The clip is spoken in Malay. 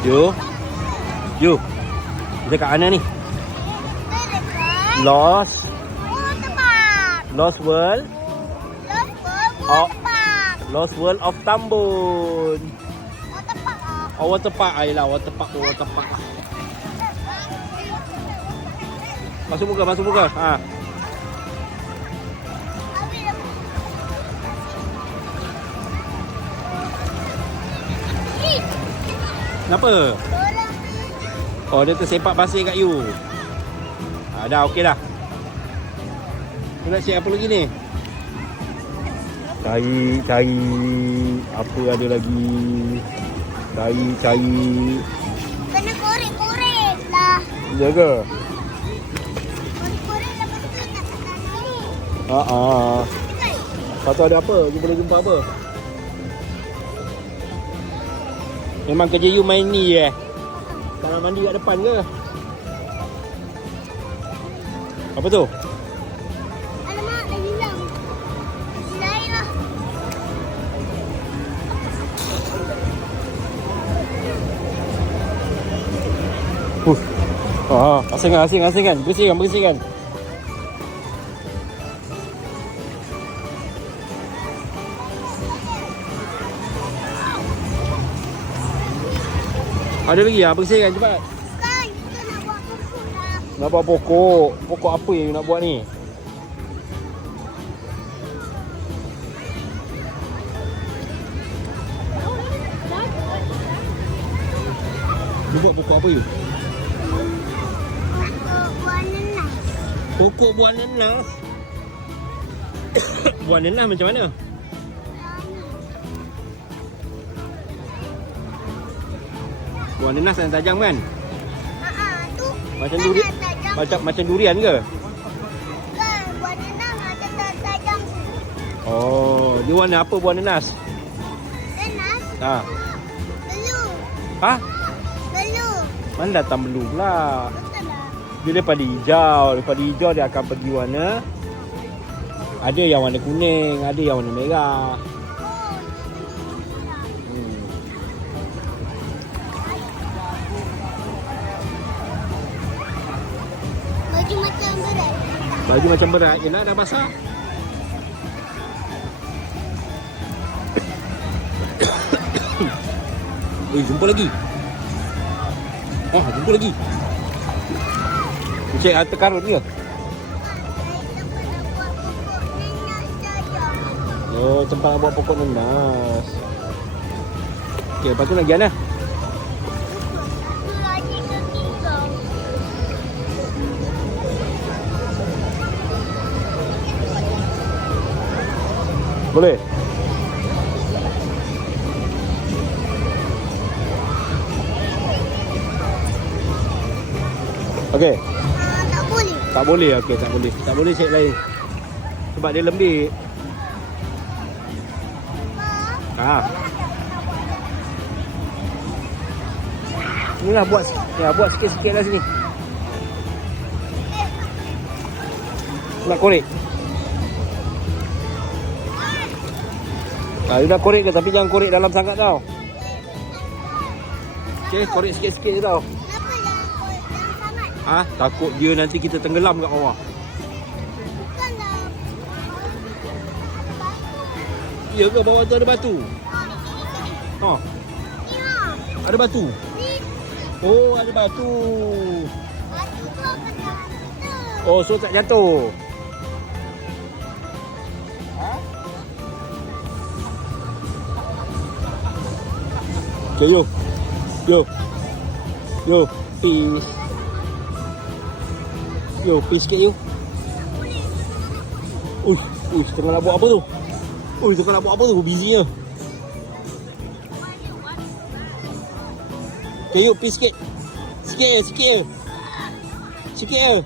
Yo. Yo. Kita kat mana ni? Lost World. Lost World of Tambun. Oh, water park. Ayolah, water park. Masuk muka. Ha. Kenapa? Oh, dia tersepak pasir kat you. Dah okey dah. Kau nak siap apa lagi ni? Cari apa ada lagi? Cari. Kena korek lah. Ya ke? Korek lepas tu nak tekan sini. Lepas tu ada apa? You boleh jumpa apa? Memang kerja you main ni Tanah mandi kat depan ke? Apa tu? Alamak, dah hilang. Lain lah. Asing-asing. Bersihkan. Ada lagi bersihkan cepat. Bukan, kita nak buat pokok lah. Nak buat pokok. Pokok apa yang you nak buat ni? You buat pokok apa you? Buah nenas. Pokok buah nenas. Buah nenas macam mana? Buah nenas yang tajam kan? Tu Macam durian. Macam durian ke? Bukan, buah nenas macam tajam. Oh, dia warna apa buah nenas? Nenas? Ha. Belu. Ha? Belu. Mana datang belu pula? Betul lah. Dia daripada hijau. Daripada hijau dia akan pergi warna. Ada yang warna kuning, ada yang warna merah. Baju macam berat. Baju macam berat. Yelah, dah basah. Jumpa lagi. Jumpa lagi. Cek harta karun ke? Oh, tempat nak buat pokok nenas. Okey, lepas tu nak pergi mana? Lagi ketiga. Boleh? Okey. Tak boleh. Tak boleh. Okey, tak boleh. Tak boleh cek lain. Sebab dia lembik. Inilah buat sikit-sikit lah sini. Nak korek. Dia nak korek ke, tapi jangan korek dalam sangat tau. Okey, korek sikit-sikit je tau. Kenapa jangan sangat? Takut dia nanti kita tenggelam kat bawah. Bukanlah. Ya ke bawah tu ada batu? Ada batu? Oh, ada batu. Batu tu akan jatuh. Oh, so tak jatuh. Okay, yo, peace. Yo, peace sikit you. Tengah nak buat apa tu? Tengah nak buat apa tu? Busy nya. Okay, yuk, peace sikit. Sikit je.